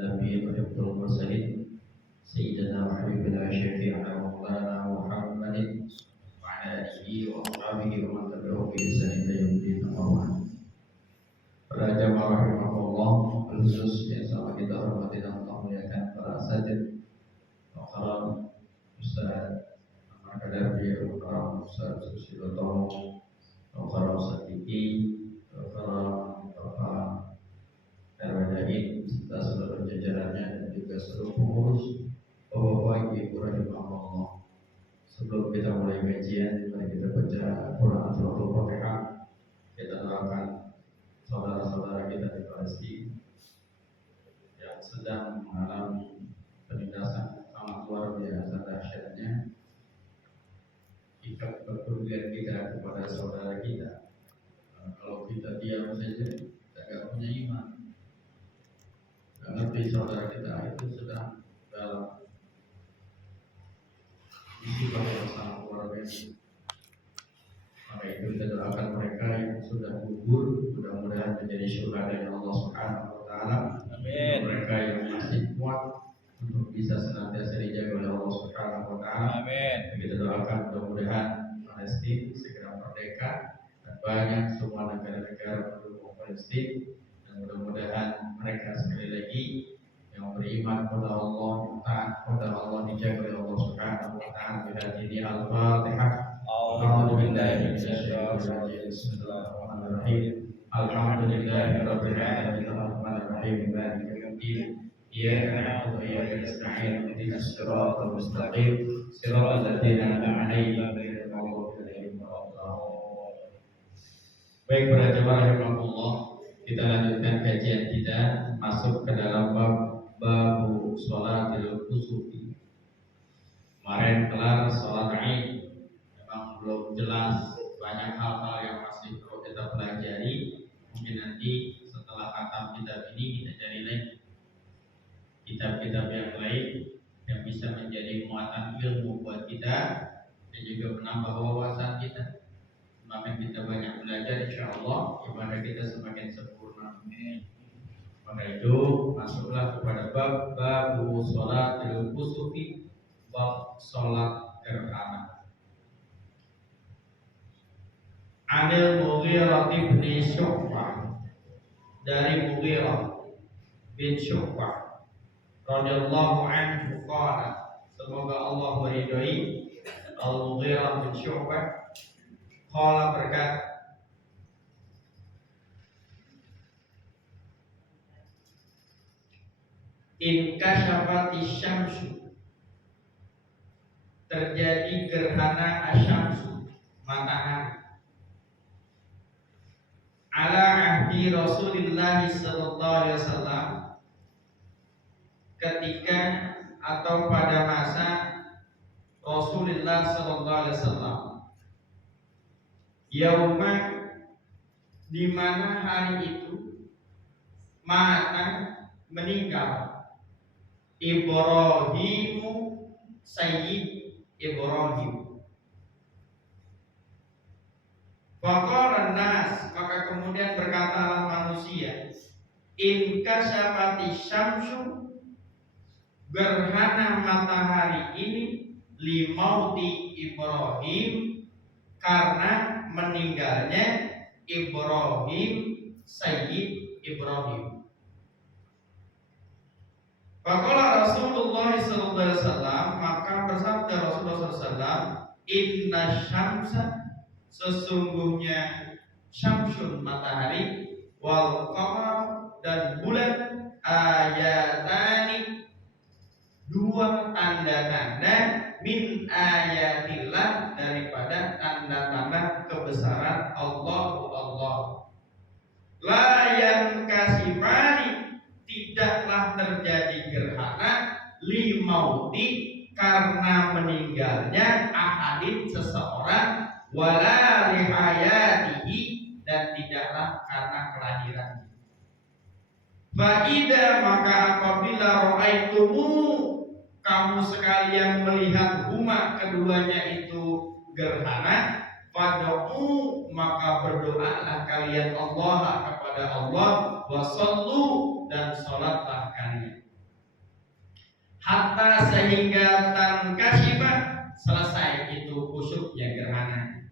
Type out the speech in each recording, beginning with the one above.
النبيين وحفظ المرسلين سيدنا وحبيبنا شفيعنا مولانا محمد وعلى آله وأصحابه ومن تبعهم بإحسان إلى يوم الدين. أما بعد. Para jamaah rahimahullah, khusus yang sama kita hormati dan Allah muliakan para asatidz, para ustaz, para beliau, para ustaz Susilo, para ustaz Kiki, para bapak Darwadain, serta seluruh jajarannya dan juga seluruh pengurus, bapak-bapak, ibu rahimahullah. Sebelum kita mulai kajian, mari kita baca Quran Suratul Fatihah. Kita doakan saudara-saudara kita di Palestina yang sedang mengalami penindasan sangat luar biasa dahsyatnya. Sikap kepedulian kita kepada saudara kita, kalau kita diam saja, kita tidak punya iman. Tidak ngerti saudara kita itu sedang dalam musibah yang sangat luar biasa. Maka itu kita doakan mereka yang sudah gugur, mudah-mudahan menjadi syuhada dari Allah Subhanahu wa taala. Amin. Mereka yang masih kuat untuk bisa senantiasa dijaga oleh Allah Subhanahu wa taala. Amin. Kita doakan mudah-mudahan Palestina segera merdeka dan banyak semua negara-negara pendukung Palestina, dan mudah-mudahan mereka sekali lagi yang beriman kepada Allah, taat kepada Allah, dijaga oleh Allah Subhanahu wa taala. Jadi Al-Fatihah. A'udzubillahi minasyaitonir rajim. Bismillahirrahmanirrahim. Alhamdulillahirabbil alamin arrahmanir rahim maliki yaumiddin. Iyyaka na'budu wa iyyaka nasta'in ihdinas siratal mustaqim siratal ladzina an'amta 'alaihim ghairil maghdubi 'alaihim waladdallin. Baik para jemaah rahimakumullah, kita lanjutkan kajian kita masuk ke dalam bab sholatil kusufi. Kemarin kelar sholat Id, memang belum jelas, banyak hal-hal yang masih perlu kita pelajari. Mungkin nanti setelah khatam kitab ini kita cari lagi kitab-kitab yang lain yang bisa menjadi muatan ilmu buat kita dan juga menambah wawasan kita. Semakin kita banyak belajar, insya Allah ibadah kita semakin sempurna. Maka itu masuklah kepada bab sholatil kusufi, bab sholat gerhana. Anil Mughirah bin Syu'bah, dari Mughirah bin Syu'bah radhiyallahu anhu qala, semoga Allah meridhai Al-Mughirah bin Syu'bah, qala berkata, in kasyafati syamsu, terjadi gerhana asyamsu, matahari, ala ahdi Rasulullah sallallahu alaihi wasallam, ketika atau pada masa Rasulullah sallallahu alaihi wasallam, yauma, di mana hari itu mata meninggal Ibrahimu, Sayyid Ibrahim. Faqala nas, maka kemudian berkatalah manusia, in kasyafati syamsu, gerhana matahari ini, limauti Ibrahim, karena meninggalnya Ibrahim, Sayyid Ibrahim. Faqala Rasulullah sallallahu alaihi wasallam, maka bersabda Rasulullah sallallahu alaihi wasallam, inna syamsa, sesungguhnya syamsun matahari, wal qamar dan bulan, ayatani, dua tanda-tanda, min ayatillah, daripada tanda-tanda kebesaran Allah. La yankasifani, tidaklah terjadi gerhana, limauti, karena meninggalnya, ahadin, seseorang, wala lihayatihi, dan tidaklah karena kelahirannya. Fa'idha, maka apabila ra'aitumu, kamu sekalian melihat huma, keduanya itu gerhana, fad'u, maka berdoalah kalian Allah, kepada Allah, wasallu, dan salatlah kalian. hatta sehingga tankashifa selesai itu khusyuknya gerhana.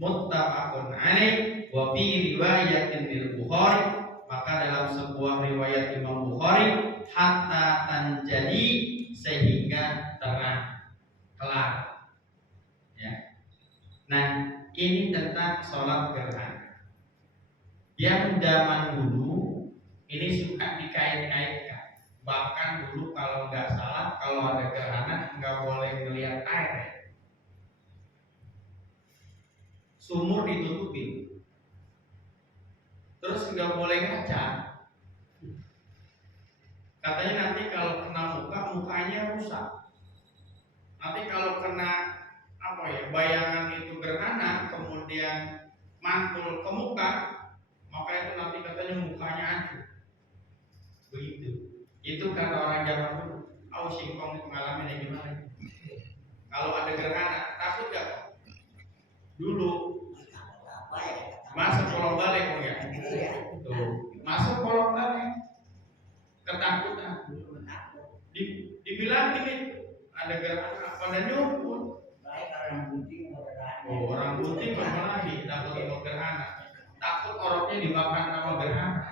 Muttafaqun alaih wa fi riwayatin lil Bukhari, maka dalam sebuah riwayat Imam Bukhari, hatta tanjadi sehingga terang kelar. Ya. Nah, ini tentang sholat gerhana. Yang zaman dulu ini suka dikait-kaitkan. Bahkan dulu kalau nggak salah, kalau ada gerhana nggak boleh melihat air. Sumur ditutupin, terus nggak boleh ngaca. Katanya nanti kalau kena muka, mukanya rusak. Nanti kalau kena bayangan itu gerhana kemudian mantul ke muka, maka itu nanti katanya mukanya hancur. Begitu. Itu kata orang zaman dulu. Singkong pengalaman yang gimana? Kalau ada gerhana, takut gak? Dulu masuk kolong balik kok ya? Tuh, masuk kolong balik, ketakutan. Dibilang ini ada gerhana, pada nyumput. Orang putih apa lagi takut sama gerhana? Takut orangnya dimakan sama gerhana.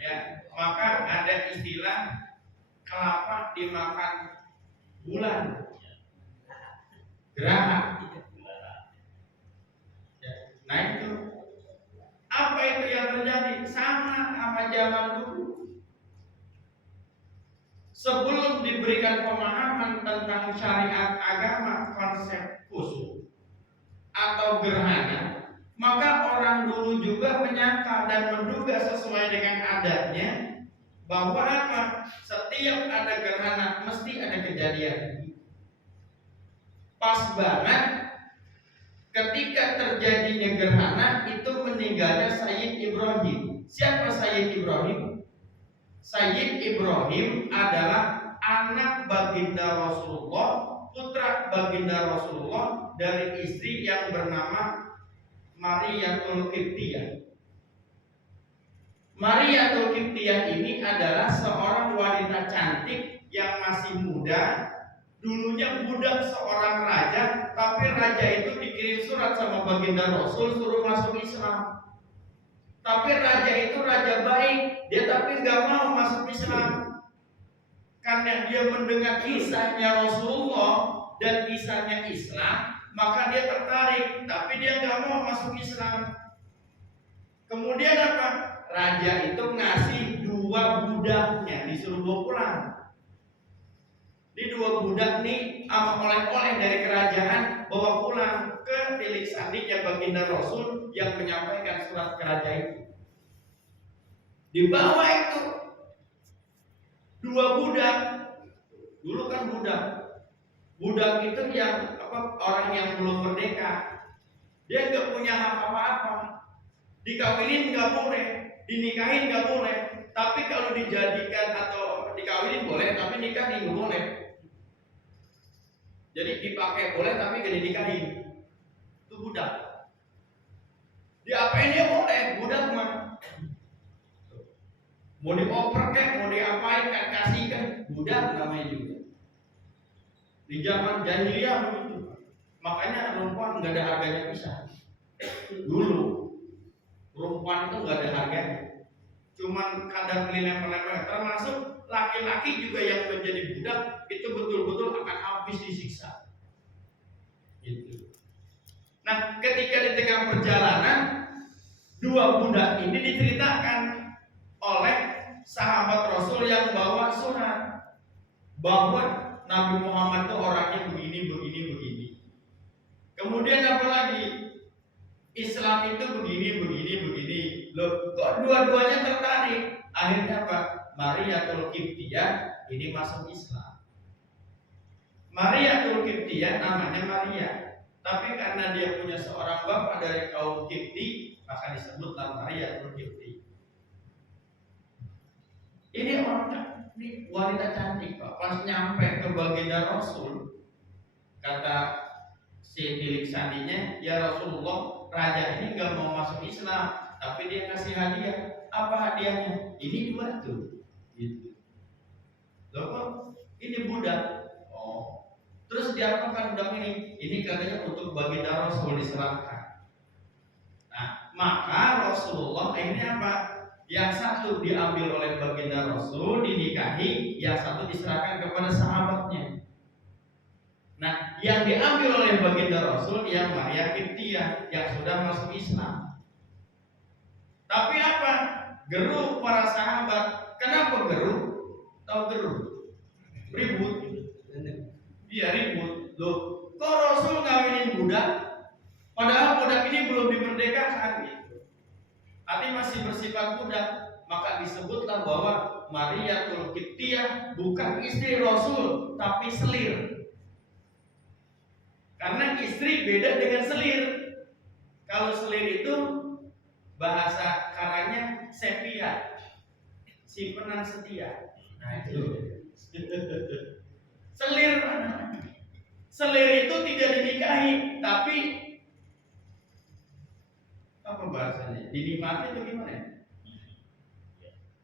Ya, maka ada istilah kelapa dimakan bulan, gerhana. Nah itu apa itu yang terjadi? Sama apa zaman dulu. Sebelum diberikan pemahaman tentang syariat agama, konsep khusyuk atau gerhana, maka orang dulu juga menyangka dan menduga sesuai dengan adatnya bahwa apa? Setiap ada gerhana mesti ada kejadian. Pas banget ketika terjadinya gerhana itu meninggalnya Sayyid Ibrahim. Siapa Sayyid Ibrahim? Sayyid Ibrahim adalah anak baginda Rasulullah, putra baginda Rasulullah dari istri yang bernama Mariyatul Qibtiyah. Mariyatul Qibtiyah ini adalah seorang wanita cantik yang masih muda. Dulunya budak seorang raja, tapi raja itu dikirim surat sama baginda Rasul suruh masuk Islam. Tapi raja itu raja baik, dia tapi nggak mau masuk Islam karena dia mendengar kisahnya Rasulullah dan kisahnya Islam, maka dia tertarik, tapi dia nggak mau masuk Islam. Kemudian apa? Raja itu ngasih 2 budaknya disuruh bawa pulang. Ini 2 budak nih oleh-oleh dari kerajaan bawa pulang ke tilik sandinya baginda Rasul yang menyampaikan surat ke raja itu. Dibawa itu 2 budak. Dulu kan budak itu yang orang yang belum merdeka. Dia nggak punya hak apa-apa. Dikawinin nggak boleh, dinikahin nggak boleh. Tapi kalau dijadikan atau dikawinin boleh, tapi nikahin nggak boleh. Jadi dipakai boleh tapi gak dinikahin. Itu budak. Diapain dia boleh, budak mah. Mau dioper kek, mau diapain kan kasihkan, budak namanya juga. Di zaman jahiliyah begitu. Makanya perempuan nggak ada harganya bisa. Dulu perempuan itu nggak ada harganya. Cuman kadang lempar-lempar, termasuk laki-laki juga yang menjadi budak itu betul-betul akan habis disiksa. Gitu. Nah, ketika di tengah perjalanan 2 budak ini diceritakan oleh sahabat Rasul yang bawa surat bahwa Nabi Muhammad itu orangnya begini. Kemudian apa lagi? Islam itu begini. Loh, kok dua-duanya tertarik? Akhirnya apa? Mariyatul Qibtiyah ini masuk Islam. Mariyatul Qibtiyah namanya Maria, tapi karena dia punya seorang bapak dari kaum Qibti, maka disebutlah Mariyatul Qibti. Ini wanita cantik, Pak. Pas nyampe ke baginda Rasul, kata si tilik sandinya, ya Rasulullah, raja ini nggak mau masuk Islam, tapi dia kasih hadiah. Apa hadiahnya? Ini 2 tuh. Gitu. Loh kok ini budak? Oh, terus diapakan budak ini? Ini katanya untuk baginda Rasul diserahkan. Nah, maka Rasulullah ini apa? Yang satu diambil oleh baginda Rasul dinikahi, yang satu diserahkan kepada sahabatnya. Nah, yang diambil oleh baginda Rasul yang Maria Qibtiyah yang sudah masuk Islam. Tapi apa? Geruh para sahabat. Kenapa geruh? Tahu geruh? Ribut. Iya ribut. Loh, kok Rasul ngawinin budak? Padahal budak ini belum dimerdekakan gitu. Artinya masih bersifat budak. Maka disebutlah bahwa Maria Qibtiyah bukan istri Rasul, tapi selir. Karena istri beda dengan selir. Kalau selir itu bahasa karanya sepia, simpenan setia. Nah itu selir mana? Selir itu tidak dinikahi, tapi apa bahasanya? Dinikmati itu gimana?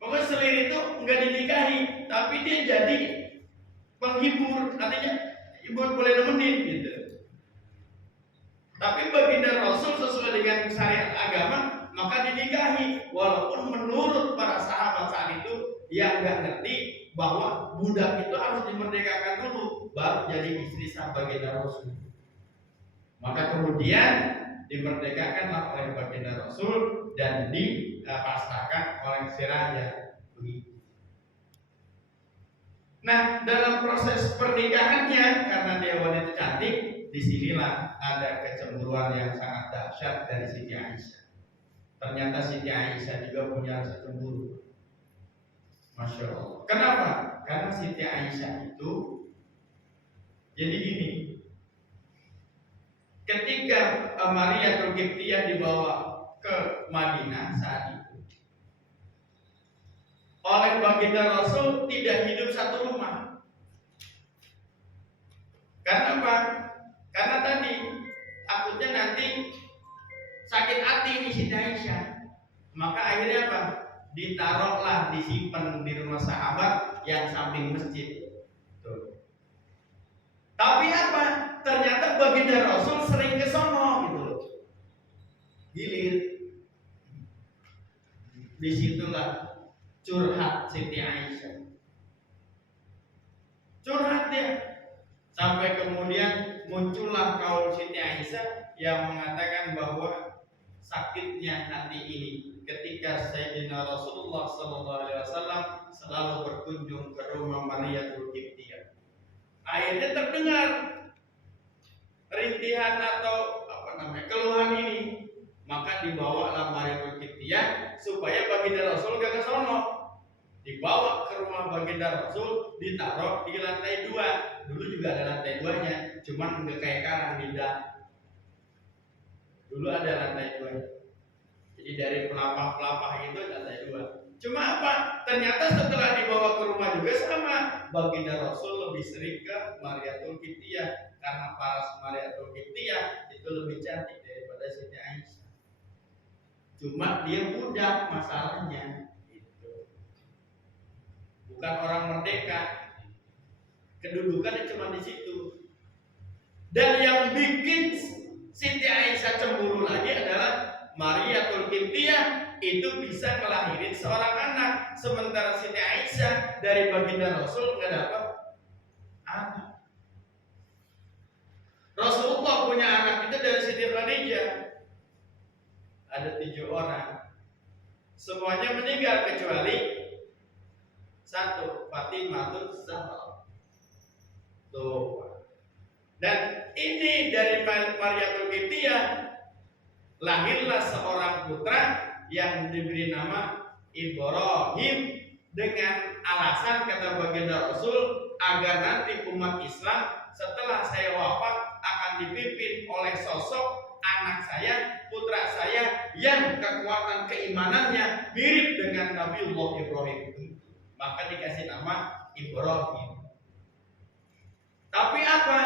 Pokoknya selir itu enggak dinikahi, tapi dia jadi penghibur, artinya ibu boleh nemenin gitu. Tapi baginda Rasul sesuai dengan syariat agama maka dinikahi, walaupun menurut para sahabat saat itu yang nggak ngerti bahwa budak itu harus dimerdekakan dulu baru jadi istri sah baginda Rasul. Maka kemudian dimerdekakanlah oleh baginda Rasul dan dipasrahkan oleh si raja. Nah, dalam proses pernikahannya karena dia wanita cantik, disinilah ada kecemburuan yang sangat dahsyat dari Siti Aisyah. Ternyata Siti Aisyah juga punya rasa cemburu. Masya Allah. Kenapa? Karena Siti Aisyah itu jadi gini. Ketika Maria Qibtiyah dibawa ke Madinah saat itu, oleh baginda Rasul tidak hidup satu rumah. Karena apa? Karena tadi takutnya nanti sakit hati ini Siti Aisyah. Maka akhirnya apa? Ditaruhlah, disimpan di rumah sahabat yang samping masjid. Tuh. Tapi apa? Ternyata baginda Rasul sering ke sono gitu loh. Gilir. Disitulah curhat Siti Aisyah. Curhat dia. Sampai kemudian muncullah kaul Siti Aisyah yang mengatakan bahwa sakitnya hati ini ketika Sayyidina Rasulullah SAW selalu berkunjung ke rumah Maria Qibtiyah. Akhirnya terdengar rintihan atau keluhan ini, maka dibawalah Maria Qibtiyah supaya baginda Rasul gak ke sono. Dibawa ke rumah baginda Rasul, ditaruh di lantai 2. Dulu juga ada lantai 2-nya, cuman nggak kayak sekarang tidak. Dulu ada lantai 2. Jadi dari pelapah-pelapah itu ada lantai 2. Cuma apa? Ternyata setelah dibawa ke rumah juga sama, baginda Rasul lebih sering ke Maria Qibtiyah karena paras Maria Qibtiyah itu lebih cantik daripada Siti Aisyah. Cuma dia budak masalahnya. Bukan orang merdeka, kedudukannya cuma di situ. Dan yang bikin Siti Aisyah cemburu lagi adalah Maria Qibtiyah itu bisa ngelahirin seorang anak, sementara Siti Aisyah dari baginda Rasul nggak dapat anak. Rasulullah punya anak itu dari Siti Khadijah, ada 7 orang, semuanya meninggal kecuali 1, Fatimatul Zahra. Tuh. Dan ini dari Maria Qibtiyah lahirlah seorang putra yang diberi nama Ibrahim dengan alasan kata baginda Rasul agar nanti umat Islam setelah saya wafat akan dipimpin oleh sosok anak saya, putra saya yang kekuatan keimanannya mirip dengan Nabiullah Ibrahim. Maka dikasih nama Ibrahim. Tapi apa?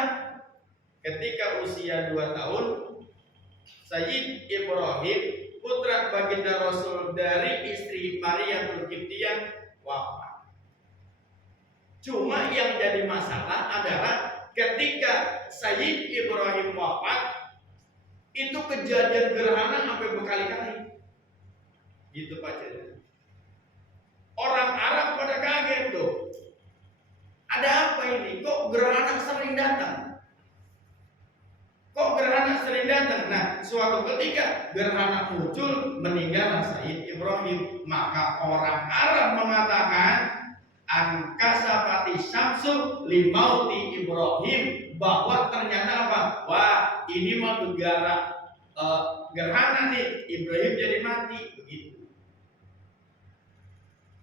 Ketika usia 2 tahun, Sayyid Ibrahim, putra baginda Rasul dari istri Maria Qibtiyah, wafat. Cuma yang jadi masalah adalah ketika Sayyid Ibrahim wafat, itu kejadian gerhana sampai berkali-kali. Gitu Pak Cik. Orang Arab pada kaget tuh. Ada apa ini? Kok gerhana sering datang? Kok gerhana sering datang? Nah, suatu ketika gerhana muncul, meninggal Sayyid Ibrahim. Maka orang Arab mengatakan Ankasafati syamsu limauti Ibrahim, bahwa ternyata apa? Wah, ini mah gerhana nih, Ibrahim jadi mati. Begitu.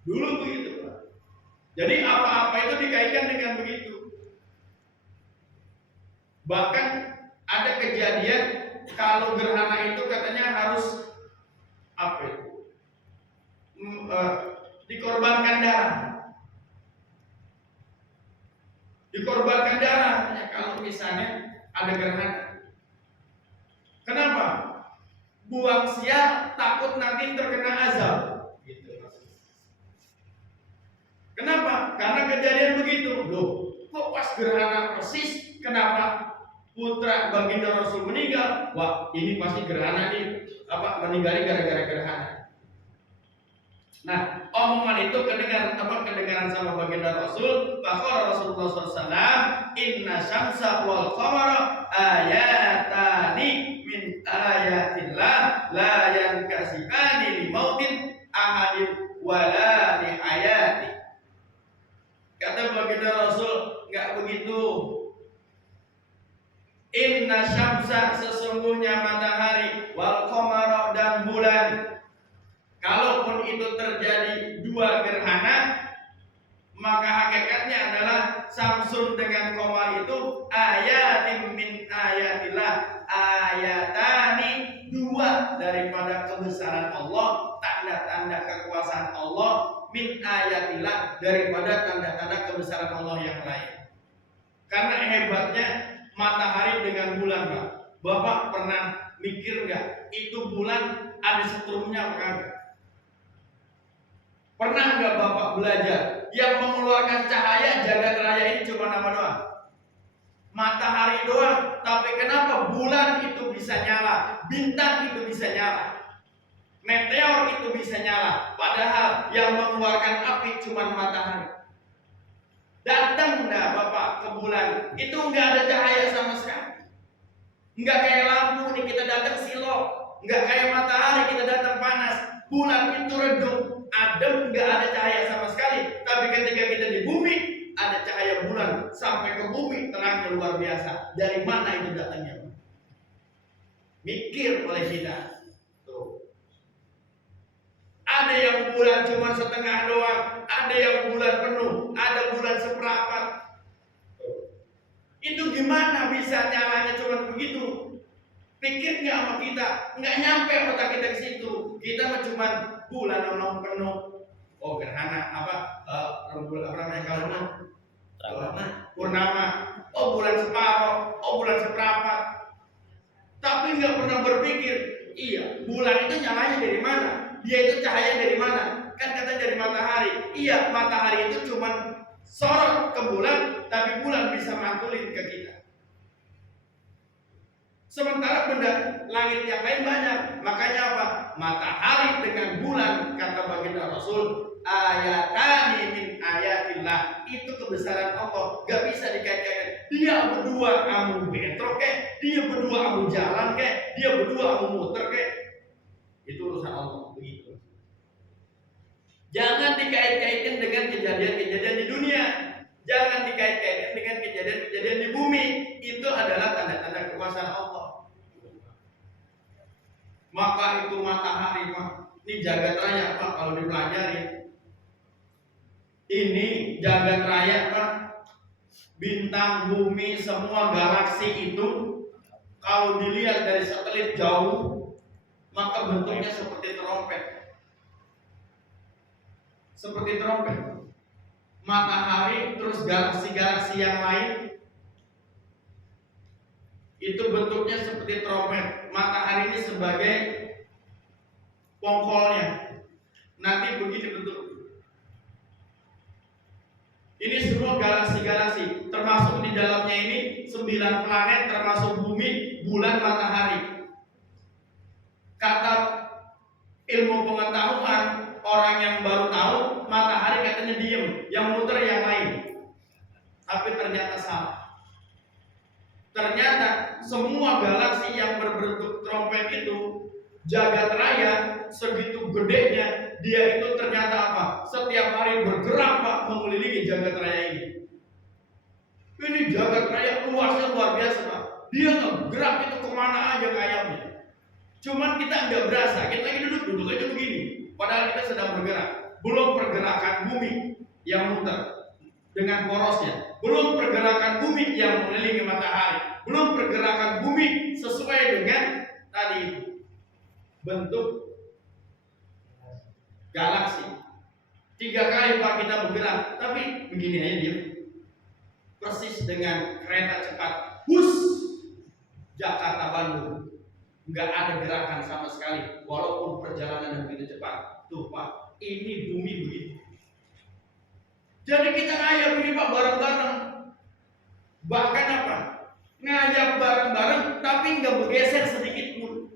Dulu begitu Pak. Jadi apa-apa itu dikaitkan dengan begitu. Bahkan ada kejadian kalau gerhana itu katanya harus apa itu? Dikorbankan darah. Dikorbankan darah kalau misalnya ada gerhana. Kenapa? Buang sia, takut nanti terkena azab. Gitu. Kenapa? Karena kejadian begitu. Loh, kok pas gerhana persis, kenapa putra baginda Rasul meninggal? Wah, ini pasti gerhana nih. Meninggal gara-gara gerhana. Nah, omongan itu kedengaran sama baginda Rasul. Bahwa Rasulullah SAW, Inna syamsa wal qamara ayatani min ayatillah la yankasibani li mautin ahadin wala li hayati. Kata baginda Rasul, enggak begitu. Inna syamsa, sesungguhnya matahari, wal qamara, dan bulan, kalaupun itu terjadi dua gerhana, maka hakikatnya adalah samsun dengan qamar itu ayatin min ayatillah, ayatani, dua daripada kebesaran Allah, tanda-tanda kekuasaan Allah, min ayatillah, daripada tanda-tanda kebesaran Allah yang lain. Karena hebatnya matahari dengan bulan, Pak. Bapak pernah mikir nggak itu bulan ada setrumnya apa enggak? Pernah nggak Bapak belajar yang mengeluarkan cahaya jagat raya ini cuma nama doang? Matahari doang. Tapi kenapa bulan itu bisa nyala, bintang itu bisa nyala, meteor itu bisa nyala, padahal yang mengeluarkan api cuma matahari. Datang enggak Bapak ke bulan, itu enggak ada cahaya sama sekali. Enggak kayak lampu nih kita datang silau, enggak kayak matahari kita datang panas. Bulan itu redup, adem, enggak ada cahaya sama sekali. Tapi ketika kita di bumi, ada cahaya bulan sampai ke bumi, terangnya luar biasa. Dari mana itu datangnya? Mikir oleh kita. Ada yang bulan cuma setengah doang, ada yang bulan penuh, ada bulan seperempat. Itu gimana bisa nyalanya cuma begitu? Pikir nggak sama kita? Nggak nyampe otak kita ke situ. Kita mah cuma bulan penuh. Oh gerhana purnama. Oh bulan separuh. Oh bulan seperempat. Tapi nggak pernah berpikir, iya bulan itu nyalanya dari mana? Dia itu cahaya dari mana? Kan kata dari matahari. Iya, matahari itu cuma sorot ke bulan, tapi bulan bisa mantulin ke kita. Sementara benda langit yang lain banyak. Makanya apa? Matahari dengan bulan, kata baginda Rasul, ayatani min ayatillah. Itu kebesaran Allah, gak bisa dikait-kaitkan. Dia berdua kamu bentrok kek, dia berdua kamu jalan kek, dia berdua kamu muter kek. Itu urusan Allah, begitu. Jangan dikait-kaitkan dengan kejadian-kejadian di dunia. Jangan dikait-kaitkan dengan kejadian-kejadian di bumi. Itu adalah tanda-tanda kekuasaan Allah. Maka itu matahari, Pak. Ini jagat raya, Pak, kalau dipelajari. Ini jagat raya, Pak. Bintang, bumi, semua galaksi itu kalau dilihat dari satelit jauh, maka bentuknya seperti trompet. Seperti trompet. Matahari terus galaksi-galaksi yang lain itu bentuknya seperti trompet. Matahari ini sebagai pongkolnya. Nanti begitu bentuk. Ini semua galaksi-galaksi, termasuk di dalamnya ini 9 planet, termasuk bumi, bulan, matahari. Kata ilmu pengetahuan, orang yang baru tahu matahari katanya diem, yang muter yang lain. Tapi ternyata salah. Ternyata semua galaksi yang berbentuk trompet itu, jagat raya segitu gedenya, dia itu ternyata apa? Setiap hari bergerak Pak mengelilingi jagat raya ini. Ini jagat raya luasnya luar biasa Pak. Dia ngegerak itu kemana aja kayaknya. Cuman kita nggak berasa, kita lagi duduk aja begini. Padahal kita sedang bergerak. Belum pergerakan bumi yang muter dengan porosnya. Belum pergerakan bumi yang mengelilingi matahari. Belum pergerakan bumi sesuai dengan tadi bentuk galaksi. 3 kali Pak kita bergerak, tapi begini aja dia. Persis dengan kereta cepat, bus Jakarta Bandung. Nggak ada gerakan sama sekali, walaupun perjalanan begitu cepat. Tuh Pak, ini bumi begitu. Jadi kita ngayap ini Pak bareng-bareng. Bahkan apa? Ngayap bareng-bareng, tapi nggak bergeser sedikit pun.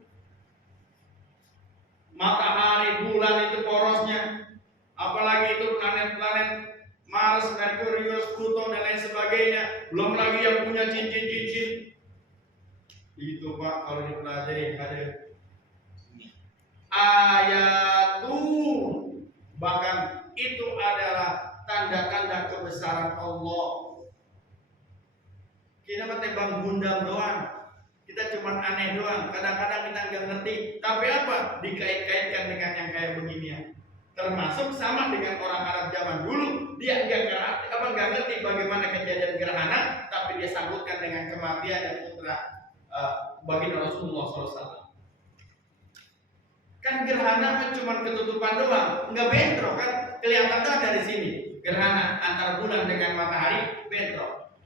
Matahari, bulan itu porosnya, apalagi itu planet-planet Mars, Merkurius, Pluto dan lain sebagainya. Belum lagi yang punya cincin-cincin. Itu Pak kalau dipelajari ada ayatun, bahkan itu adalah tanda-tanda kebesaran Allah. Kita tembang gundam doang, kita cuma aneh doang. Kadang-kadang kita nggak ngerti. Tapi apa? Dikait-kaitkan dengan yang kayak beginian. Termasuk sama dengan orang Arab zaman dulu, dia nggak ngerti bagaimana kejadian gerhana, tapi dia sambutkan dengan kematian dan putra baginda Rasulullah SAW. Kan gerhana cuma ketutupan doang, nggak bentrok kan? Kelihatan tuh dari sini gerhana antara bulan dengan matahari bentrok.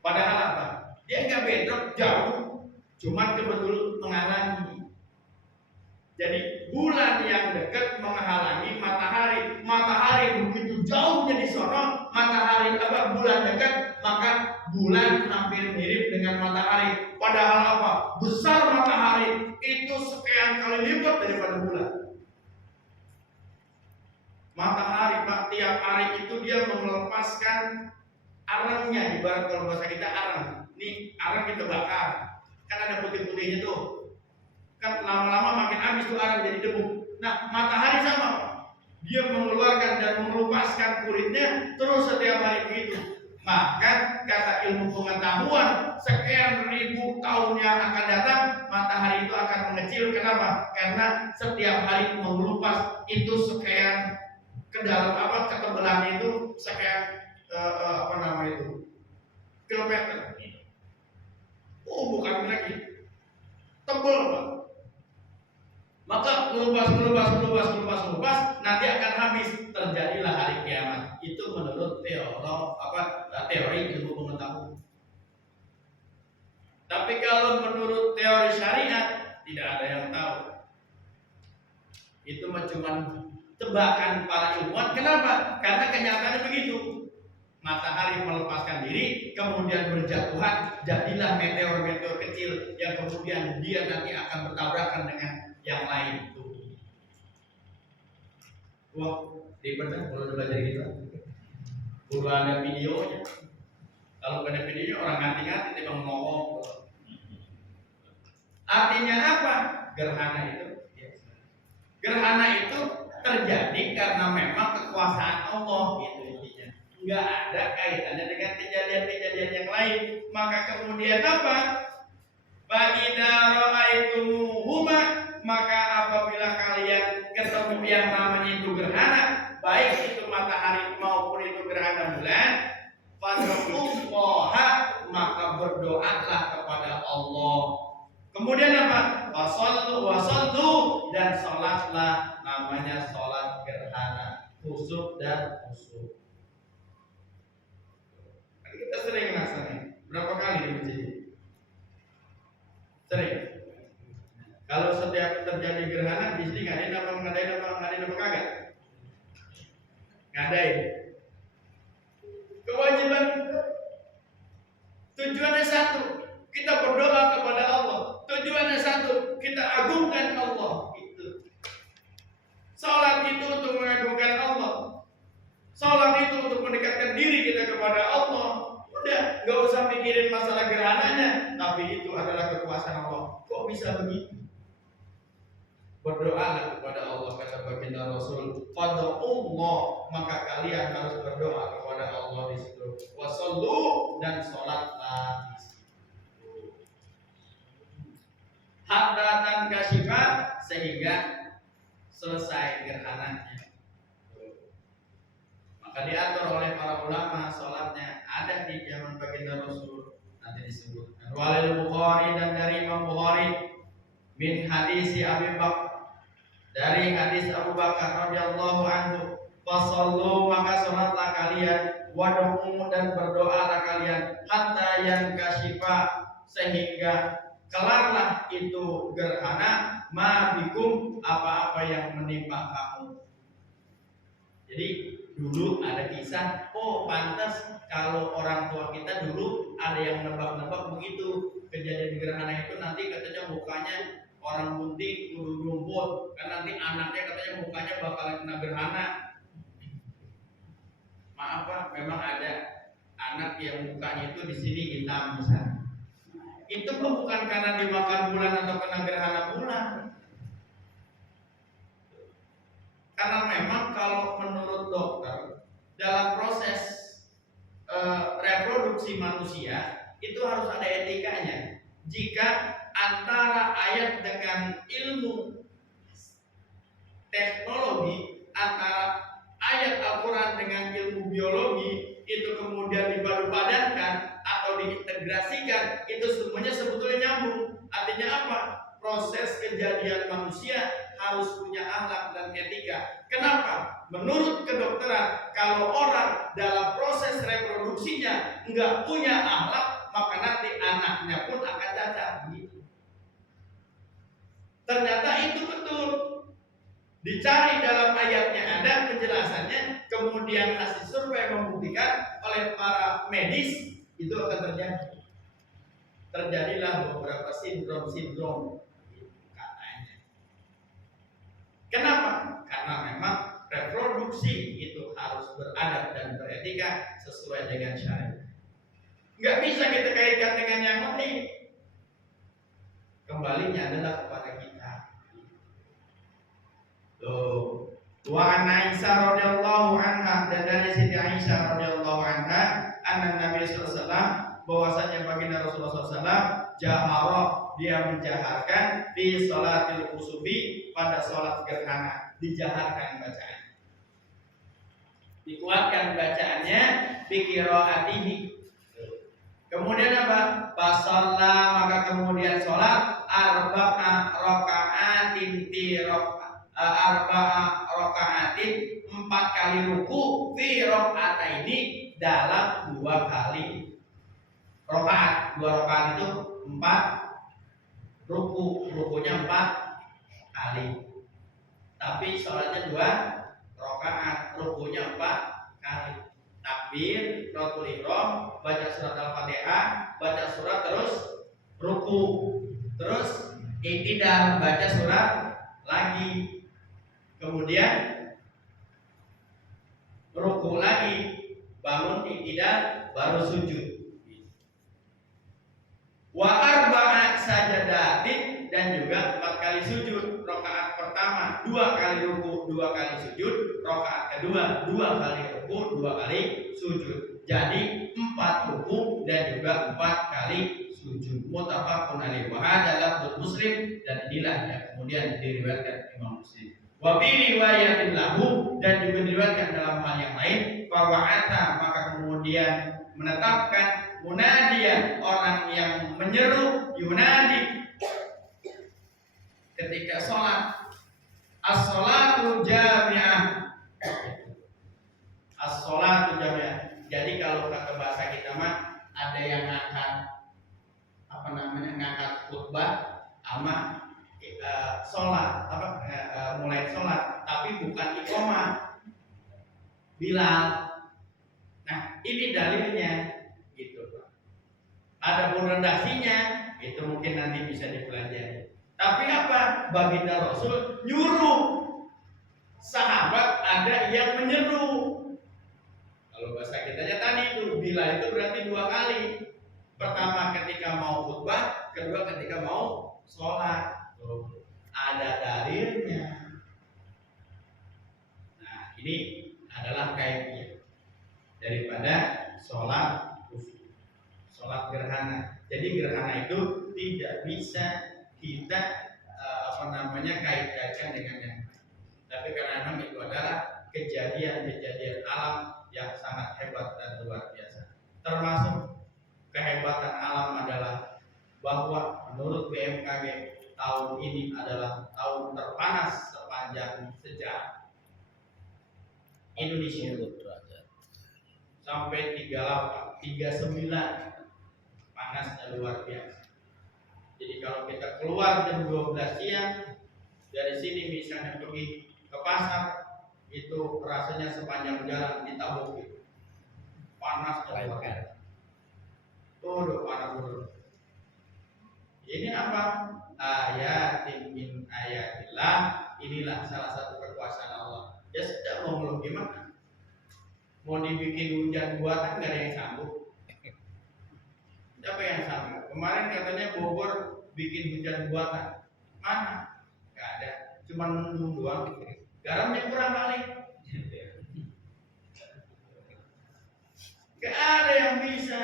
Padahal apa? Dia nggak bentrok jauh, cuma kebetulan menghalangi. Jadi bulan yang dekat menghalangi matahari. Matahari begitu jauhnya di sono, matahari bulan dekat, maka bulan hampir mirip dengan matahari. Padahal apa? Besar matahari itu sekian kali lipat daripada bulan. Matahari Pak tiap hari itu dia melepaskan arangnya, ibarat kalau bahasa kita arang. Nih arang kita bakar, kan ada putih-putihnya tuh. Kan lama-lama makin habis tuh arang jadi debu. Nah matahari sama, dia mengeluarkan dan melepaskan kulitnya terus setiap hari begitu. Maka kata ilmu pengetahuan, sekian ribu tahun yang akan datang matahari itu akan mengecil. Kenapa? Karena setiap hari mengelupas itu sekian ke dalam ketebalan itu sekian kilometer. Oh bukan lagi tebal Pak. Maka melupas, nanti akan habis, terjadilah hari kiamat. Itu menurut teori ilmu pengetahuan. Tapi kalau menurut teori syariat tidak ada yang tahu. Itu cuma tebakan para ilmuwan. Kenapa? Karena kenyataannya begitu. Matahari melepaskan diri, kemudian berjatuhan, jadilah meteor-meteor kecil yang kemudian dia nanti akan bertabrakan dengan yang lain itu. Wah, ribet kalau belajar gitu. Kudu ada videonya. Kalau ada videonya orang nganti-nganti tiba ngomong. Artinya apa? Gerhana itu terjadi karena memang kekuasaan Allah gitu intinya. Enggak ada kaitannya dengan kejadian-kejadian yang lain. Maka kemudian apa? Fa'idza ra'aitumuhuma, maka apabila kalian ketemu yang namanya itu gerhana, baik itu matahari maupun itu gerhana bulan, fad'ullaha, maka berdoalah kepada Allah. Kemudian apa? Wasallu dan salatlah, namanya salat gerhana, khusuf dan khusuf. Kita sering rasanya. Berapa kali di masjid? Sering. Kalau setiap terjadi gerhana di sini ngadain apa kagak? Ngadain. kewajiban kita. Tujuannya satu, kita berdoa kepada Allah. Tujuannya satu, kita agungkan Allah. Gitu. Salat itu untuk mengagungkan Allah. Salat itu untuk mendekatkan diri kita kepada Allah. Udah, gak usah mikirin masalah gerhananya. Tapi itu adalah kekuasaan Allah. Kok bisa begitu? Berdoalah kepada Allah, kata baginda Rasul. Fad'ullah, maka kalian harus berdoa kepada Allah di situ. Wasallu, dan sholatlah di situ. Hadratan kasyifah, sehingga selesai gerhananya. Maka diatur oleh para ulama sholatnya ada di zaman baginda Rasul, nanti disebutkan. Walil Bukhari, dan dari Imam Bukhari, min hadisi Abi Bakar, dari hadis Abu Bakar radhiyallahu anhu, fasallu, maka sholatlah kalian, wad'u, dan berdoalah kalian, hatta yang kasyifa, sehingga kelarlah itu gerhana, ma bikum, apa-apa yang menimpa kamu. Jadi dulu ada kisah, oh pantas kalau orang tua kita dulu ada yang nebak-nebak begitu, kejadian gerhana itu nanti katanya mukanya orang bunting kudu rumput, kan nanti anaknya katanya mukanya bakalan kena gerhana. Maaf Pak, memang ada anak yang mukanya itu di sini hitam misalnya. Itu bukan karena dimakan bulan atau kena gerhana bulan. Karena memang kalau menurut dokter dalam proses reproduksi manusia itu harus ada etikanya. Jika antara ayat dengan ilmu teknologi, antara ayat Al-Quran dengan ilmu biologi itu kemudian dipadu-padankan atau diintegrasikan, itu semuanya sebetulnya nyambung. Artinya apa? Proses kejadian manusia harus punya akhlak dan etika. Kenapa? Menurut kedokteran, kalau orang dalam proses reproduksinya nggak punya akhlak, maka nanti anaknya pun akan cacat. Ternyata itu betul. Dicari dalam ayatnya ada penjelasannya, kemudian hasil survei membuktikan oleh para medis itu akan terjadi. Terjadilah beberapa sindrom katanya. Kenapa? Karena memang reproduksi itu harus beradab dan beretika sesuai dengan syariat. Nggak bisa kita kaitkan dengan yang lain. Kembalinya adalah kepada kita. Wa an Aisyah radhiyallahu anha, dan dari Siti Aisyah radhiyallahu anha, anna Nabi sallallahu alaihi wasallam, bahwasanya baginda Rasulullah SAW jahara, dia menjaharkan di sholatil kusufi, pada sholat gerhana, dijaharkan bacaan, dikuatkan bacaannya, biqiraatihi. Kemudian apa? Fasalla, maka kemudian sholat arba'a raka'atin raka'atin, 4 kali ruku, fi raka'ataini, dalam 2 kali rakaat. 2 rakaat itu 4 ruku, rukunya 4 kali. Tapi sholatnya 2 rakaat, rukunya 4 kali. Takbir, rotul ihram, baca surat Al-Fatihah, baca surat, terus ruku, terus i'tidal, baca surat lagi, kemudian ruku lagi, bangun i'tidal, baru sujud. Wa arba'a sajadatin, dan juga 4 kali sujud. Rakaat pertama 2 kali ruku, 2 kali sujud. Rakaat kedua 2 kali ruku, 2 kali sujud. Jadi 4 ruku dan juga 4 kali sujud. Muttafaqun alaih. Wa hadza lafdzul Muslim, dan inilah yang kemudian diriwayatkan Imam Muslim. Wa fi riwayatin lahu, dan juga diriwayatkan dalam hal yang lain, fa wa'ata, maka kemudian menetapkan munadian, orang yang menyeru, yunadi ketika sholat, as-sholatu jami'ah, as-sholatu jami'ah. Jadi kalau kata bahasa kita mah ada yang ngangkat ngangkat khutbah sama sholat, mulai sholat, tapi bukan iqomah, Bilal. Nah, ini dalilnya gitu, Pak. Adapun redaksinya itu mungkin nanti bisa dipelajari. Tapi apa? Baginda Rasul nyuruh sahabat, ada yang menyeru. Kalau bahasa kitanya tadi itu bila itu berarti 2 kali. Pertama ketika mau khutbah, kedua ketika mau sholat. Ada dalilnya. Nah, ini adalah kaifiah daripada sholat khusyuk, sholat gerhana. Jadi gerhana itu tidak bisa kita kaitkan dengan yang lain. Tapi karena memang itu adalah kejadian-kejadian alam yang sangat hebat dan luar biasa. Termasuk kehebatan alam adalah bahwa menurut BMKG tahun ini adalah tahun terpanas sepanjang sejarah Indonesia. Sampai 38, 39 panasnya luar biasa. Jadi kalau kita keluar jam 12 siang dari sini misalnya pergi ke pasar, itu rasanya sepanjang jalan ditabuk gitu. Panas dan luar biasa. Udah panas dulu. Ini apa? Ayatin min ayatillah. Inilah salah satu kekuasaan Allah. Ya sudah, mau ngeluh gimana? Mau dibikin hujan buatan nggak ada yang sanggup. Siapa yang sanggup? Kemarin katanya Bogor bikin hujan buatan. Mana? Nggak ada. Cuma mendung doang. Garamnya kurang kali. Nggak ada yang bisa.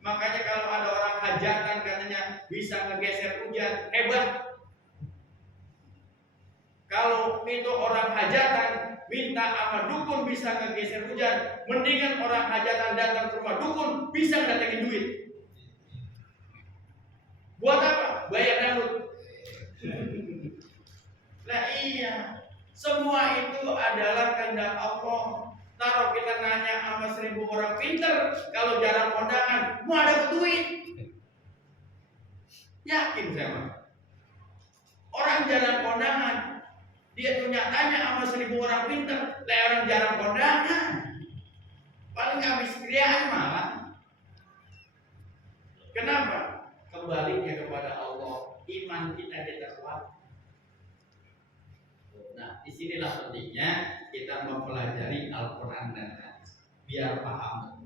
Makanya kalau ada orang hajatan katanya bisa ngegeser hujan, hebat. Kalau itu orang hajatan minta sama dukun bisa ngegeser hujan, mendingan orang hajatan datang ke rumah dukun bisa ngedatengin duit. Buat apa? Bayar dangdut. Nah iya, semua itu adalah kehendak Allah. Taruh kita nanya sama 1000 orang pinter, kalau jarang kondangan, mau ada duit. Yakin saya mah. Orang jarang kondangan, dia punya tanya sama 1000 orang pinter, orang jarang kondangan, paling habis kriaan malah. Kenapa? Kembalinya kepada Allah, iman kita kuat. Nah, disinilah pentingnya kita mempelajari Al-Quran dan Hadis biar paham.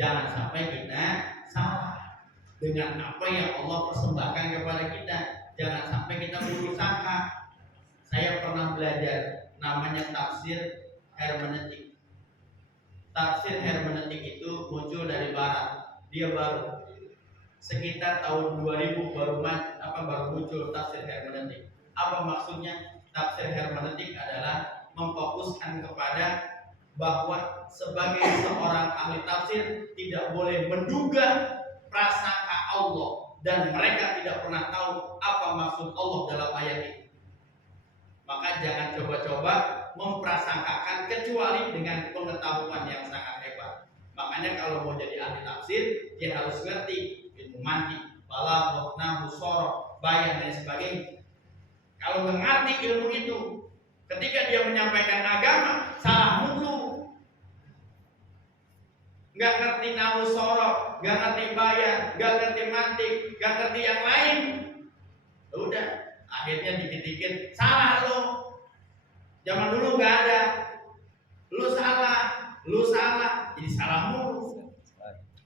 Jangan sampai kita salah dengan apa yang Allah persembahkan kepada kita. Jangan sampai kita buruk sangka. Saya pernah belajar namanya tafsir hermeneutik. Tafsir hermeneutik itu muncul dari Barat. Dia baru sekitar tahun 2000 baru muncul tafsir hermeneutik. Apa maksudnya? Tafsir hermeneutik adalah memfokuskan kepada bahwa sebagai seorang ahli tafsir tidak boleh menduga prasangka Allah dan mereka tidak pernah tahu apa maksud Allah dalam ayat itu. Maka jangan coba-coba memprasangkakan kecuali dengan pengetahuan yang sangat hebat. Makanya kalau mau jadi ahli tafsir dia harus ngerti ilmu mantik, balaghah, nahwu, sharh, bayan dan sebagainya. Kalau nggak ngerti ilmu itu, ketika dia menyampaikan agama, salah mulu. Nggak ngerti nahwu sharh, nggak ngerti bayan, nggak ngerti mantik, nggak ngerti yang lain. Udah, akhirnya dikit-dikit salah lo. Zaman dulu nggak ada. Lu salah, jadi salah mulu.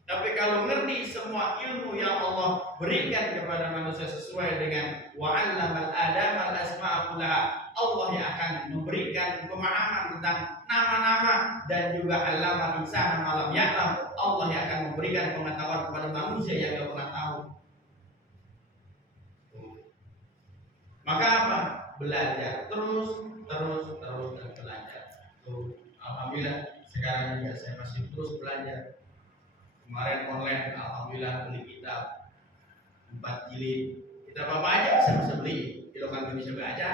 Tapi kalau ngerti semua ilmu yang Allah berikan kepada manusia sesuai dengan wa'allamal adama al-asma'a kullaha, Allah yang akan memberikan pemahaman tentang nama-nama dan juga allamal insana ma lam ya'lam. Allah yang akan memberikan pengetahuan kepada manusia yang tidak pernah tahu. Maka apa? Belajar terus dan belajar. Alhamdulillah sekarang juga saya masih terus belajar. Kemarin online, alhamdulillah beli kitab 4 jilid. Kitab apa aja bisa beli. Kalau nggak bisa baca,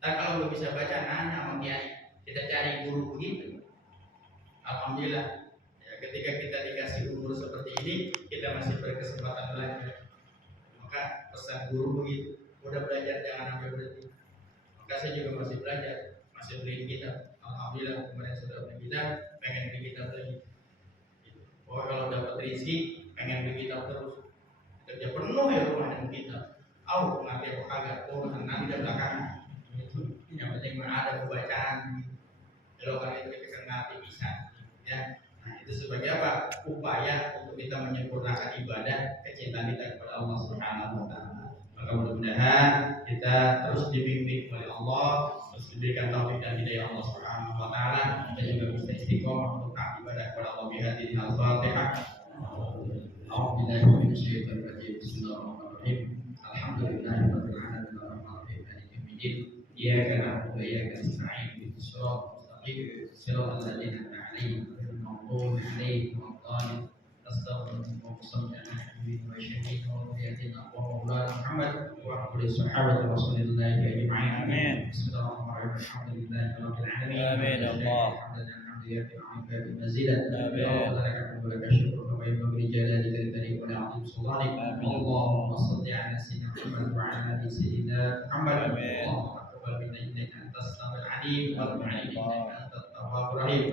dan kalau nggak bisa baca, nanya sama kiai. Kita cari guru begitu. Alhamdulillah. Ya, ketika kita dikasih umur seperti ini, kita masih berkesempatan belajar. Maka pesan guru begitu. Udah belajar jangan sampai berhenti. Maka saya juga masih belajar, masih beli kitab. Alhamdulillah kemarin sudah beli kitab, pengen beli kitab Pokoknya kalau dapat rezeki pengen bikin kitab terus. Kerja penuh ya rumah dengan kitab. Ngerti apa kagak? Nanti di belakang. Itu yang penting ada pembacaan. Kalau kan itu kita ngerti bisa. Ya. Nah, itu sebagai apa? Upaya untuk kita menyempurnakan ibadah kecintaan kita kepada Allah Subhanahu wa taala. Maka mudah-mudahan kita terus dibimbing oleh Allah, terus diberikan taufik dan hidayah Allah Subhanahu wa taala, dan juga bisa istiqomah untuk taat ibadah kepada Allah bihadil al-Fatihah. A'udzubillahi minasyaitonir rajim. Bismillahirrahmanirrahim. Alhamdulillahirabbil alamin arrahmanirrahim maliki yaumiddin. Iyyaka na'budu wa iyyaka nasta'in. Ihdinas siratal mustaqim. Siratal ladzina an'amta 'alaihim ghairil maghdubi 'alaihim waladdallin. Astaghfirullah wa salli ala nabiyyina wa syafi'ina wa nabiyyina wa maulana Muhammad wa ala sahabati Rasulillah ajma'in. Amin. Bismillahirrahmanirrahim. Alhamdulillahi rabbil alamin. Amin ya Allah. اللهم صل على سيدنا محمد وعلى ال سيدنا محمد. اللهم تقبل منا انك انت السميع العليم وتب علينا انك انت التواب الرحيم.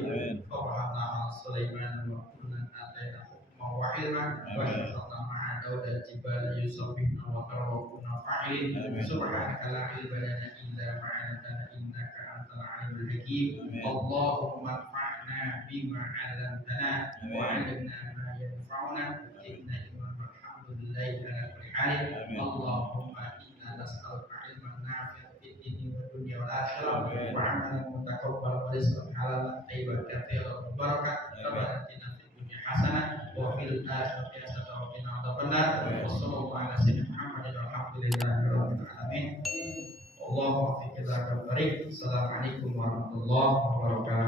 وباركنا على سليمان وكنا اتينا حكما وعلما وشفقنا مع داود الجبال يسبحنا وكنا فاعلين. سبحانك لا علم لنا الا ما علمتنا انك انت العليم الحكيم. اللهم انفعنا بما علمتنا وعلمنا ما ينفعنا وزدنا علما والحمد لله على كل حال. اللهم انا نسالك علما نافعا في الدين والدنيا والاخره وعملا متقبلا ورزقا حلالا طيبا كثيرا مباركا. ربنا اتنا في الدنيا حسنه وفي الاخره حسنه وقنا عذاب النار. وصلى الله على سيدنا محمد والحمد لله رب العالمين. Allahu a'lam bishawab. Assalamualaikum warahmatullahi wabarakatuh.